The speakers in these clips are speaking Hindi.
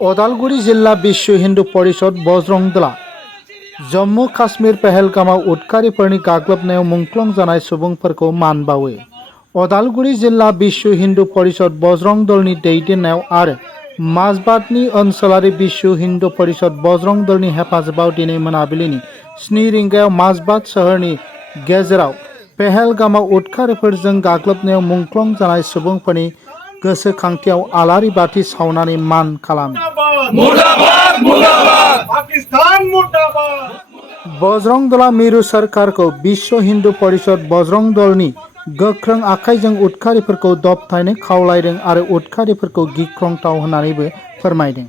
उदालगुरी जिला विश्व हिंदू परिषद बजरंग दला जम्मू काश्मीर पहलगामाव उदखारिफोरनि गाग्लोबनायाव मुंख्लं जानाय सुबुंफोरखौ मान बावो। उदालगुरी जिला विश्व हिंदू परिषद बजरंग दलनि दैदेननायाव आरो माजबादनि ओनसोलारि विश्व हिंदू परिषद बजरंग दलनि हेफाजाबाव दिनै मोनाबिलिनि 7 रिंगायाव माजबाद सोहोरनि गेजेराव पहलगामाव उदखारिफोरजों गाग्लोबनायाव मुंख्लं जानाय सुबुंफोरनि गोसोखांथियाव आलारि बाथि सावनानै मान खालामो। बजरंग दला मिरु सरकारखौ विश्व हिंदू परिषद बजरंग दलनि गोख्रों आखाइजों उदखारिफोरखौ दबथायनो खावलायदों आरो उदखारिफोरखौ गिख्रंथाव होननानैबो फोरमायदों।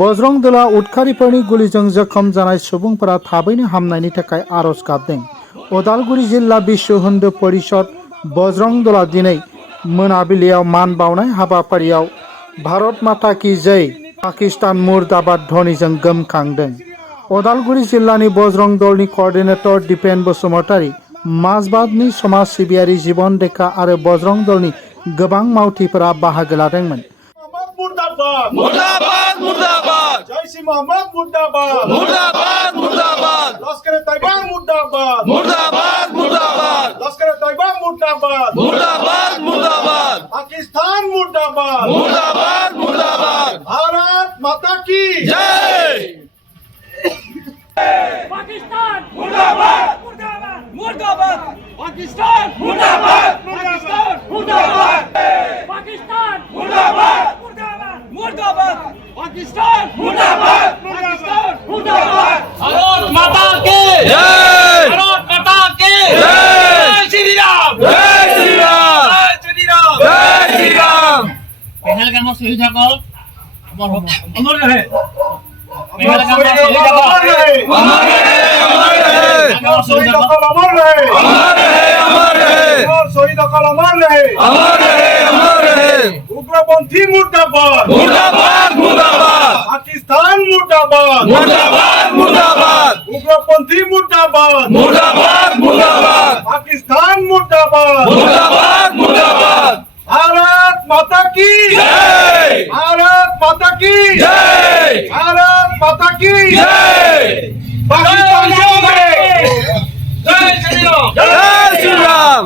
बजरंग दला उदखारिफोरनि गुलिजों जखम जानाय सुबुंफोरा थाबैनो हामनायनि थाखाय आरज गाबदों। उदालगुरी जिला विश्व हिंदू परिषद बजरंग दला दिनै मोनाबिलियाव मान बावनाय हाबाफारियाव भारत माता की जय पाकिस्तान मुर्दाबाद ध्वनिजों गोमखांदों। उदालगुरी जिल्लानि बजरंग दलनि कोअर्डिनेटर दिपेन बसुमतारी, माजबादनि समाज सिबियारि जिबन रेखा आरो बजरंग दलनि गोबां मावथिफोरा बाहागो लादोंमोन। मुर्दाबाद मुर्दाबाद जय श्री मोहम्मद मुर्दाबाद मुर्दाबाद मुर्दाबाद लश्कर तैयबा मुर्दाबाद मुर्दाबाद मुर्दाबाद लश्कर तैयबा मुर्दाबाद मुर्दाबाद मुर्दाबाद पाकिस्तान मुर्दाबाद मुर्दाबाद मुर्दाबाद भारत माता की जय पाकिस्तान मुर्दाबाद मुर्दाबाद मुर्दाबाद पाकिस्तान मुर्दाबाद पाकिस्तान मुर्दाबाद पाकिस्तान मुर्दाबाद मुर्दाबाद मुर्दाबाद पाकिस्तान मुर्दाबाद पाकिस्तान मुर्दाबाद भारत माता की जय भारत माता की जय श्री राम जय श्री राम जय श्री राम जय श्री राम पहलगाम शहीद সকল अमर रहे पहलगाम शहीद সকল अमर रहे अमर रहे अमर रहे शहीद সকল अमर रहे अमर रहे अमर रहे शहीद সকল अमर रहे अमर रहे अमर रहे उग्रपंथी मुर्दाबाद मुर्दाबाद मुर्दाबाद पाकिस्तान मुर्दाबाद मुर्दाबाद मुर्दाबाद उग्रपंथी मुर्दाबाद मुर्दाबाद मुर्दाबाद पाकिस्तान मुर्दाबाद मुर्दाबाद मुर्दाबाद भारत माता की जय भारत माता की जय भारत माता की जय पाकिस्तान जय श्री राम जय श्री राम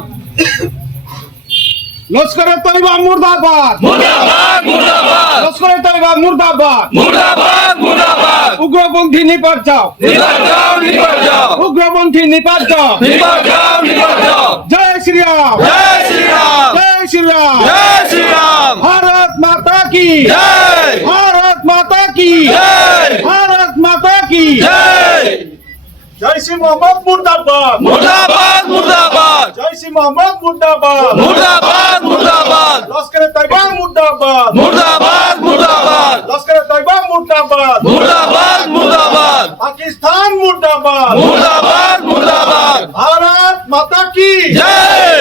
लश्कर तैयबा मुर्दाबाद मुर्दाबाद मुर्दाबाद लश्कर तैयबा मुर्दाबाद मुर्दाबाद मुर्दाबाद उग्रपंथी निपात जाओ निपट जाओ निपट जाओ उग्रपंथी निपात जाओ निपट जाओ निपट जाओ जय श्री राम जय श्री राम जय श्री राम जय श्री राम भारत माता की जय भारत माता की जय भारत माता की जय जय श्री मोहम्मद मुर्दाबाद मुर्दाबाद मुर्दाबाद जय श्री मोहम्मद मुर्दाबाद मुर्दाबाद मुर्दाबाद लश्कर तैयबा मुर्दाबाद मुर्दाबाद मुर्दाबाद लश्कर तैयबा मुर्दाबाद मुर्दाबाद मुर्दाबाद पाकिस्तान मुर्दाबाद मुर्दाबाद मुर्दाबाद भारत माता की जय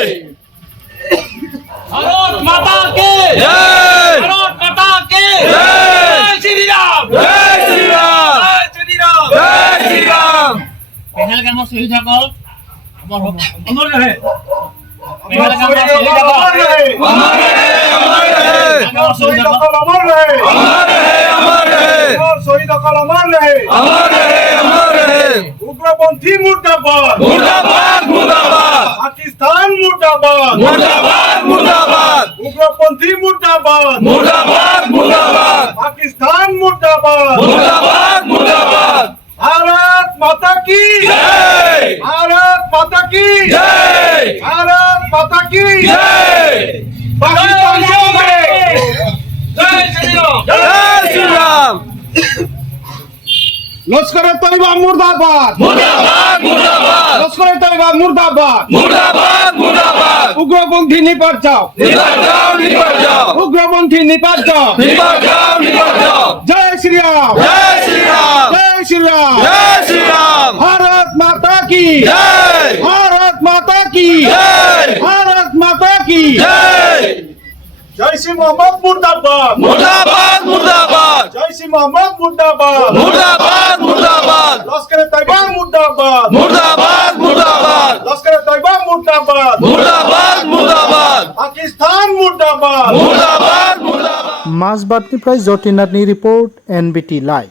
भारत माता की जय भारत माता की जय श्री राम जय श्री राम जय श्री राम जय श्री राम पहलगाम शहीद সকল अमर रहे अमर रहे अमर रहे शहीद সকল अमर रहे अमर रहे अमर रहे शहीद সকল अमर रहे अमर रहे अमर रहे उग्रपंथी मुर्दाबाद मुर्दाबाद मुर्दाबाद पाकिस्तान मुर्दाबाद मुर्दाबाद मुर्दाबाद उग्रपंथी मुर्दाबाद मुर्दाबाद मुर्दाबाद पाकिस्तान मुर्दाबाद मुर्दाबाद मुर्दाबाद भारत माता की जय भारत माता की जय भारत माता की जय पाकिस्तान जय श्री राम जय श्री राम लश्कर तैयबा मुर्दाबाद मुर्दाबाद मुर्दाबाद लश्कर तैयबा मुर्दाबाद मुर्दाबाद मुर्दाबाद उग्रपंथी निपात जाओ निपट जाओ निपट जाओ उग्रपंथी निपात जाओ निपट जाओ निपट जाओ जय श्री राम जय श्री राम जय श्री राम जय श्री राम भारत माता की जय भारत माता की जय भारत माता की जय जय श्री मोहम्मद मुर्दाबाद मुर्दाबाद मुर्दाबाद जय श्री मोहम्मद मुर्दाबाद मुर्दाबाद मुर्दाबाद लश्कर तैयबा मुर्दाबाद मुर्दाबाद मुर्दाबाद लश्कर तैयबा मुर्दाबाद मुर्दाबाद मुर्दाबाद मुर्दाबाद मुर्दाबाद मुर्दाबाद माजबाटनिफ्राय जतिनाथनि रिपर्ट NBT लाइभ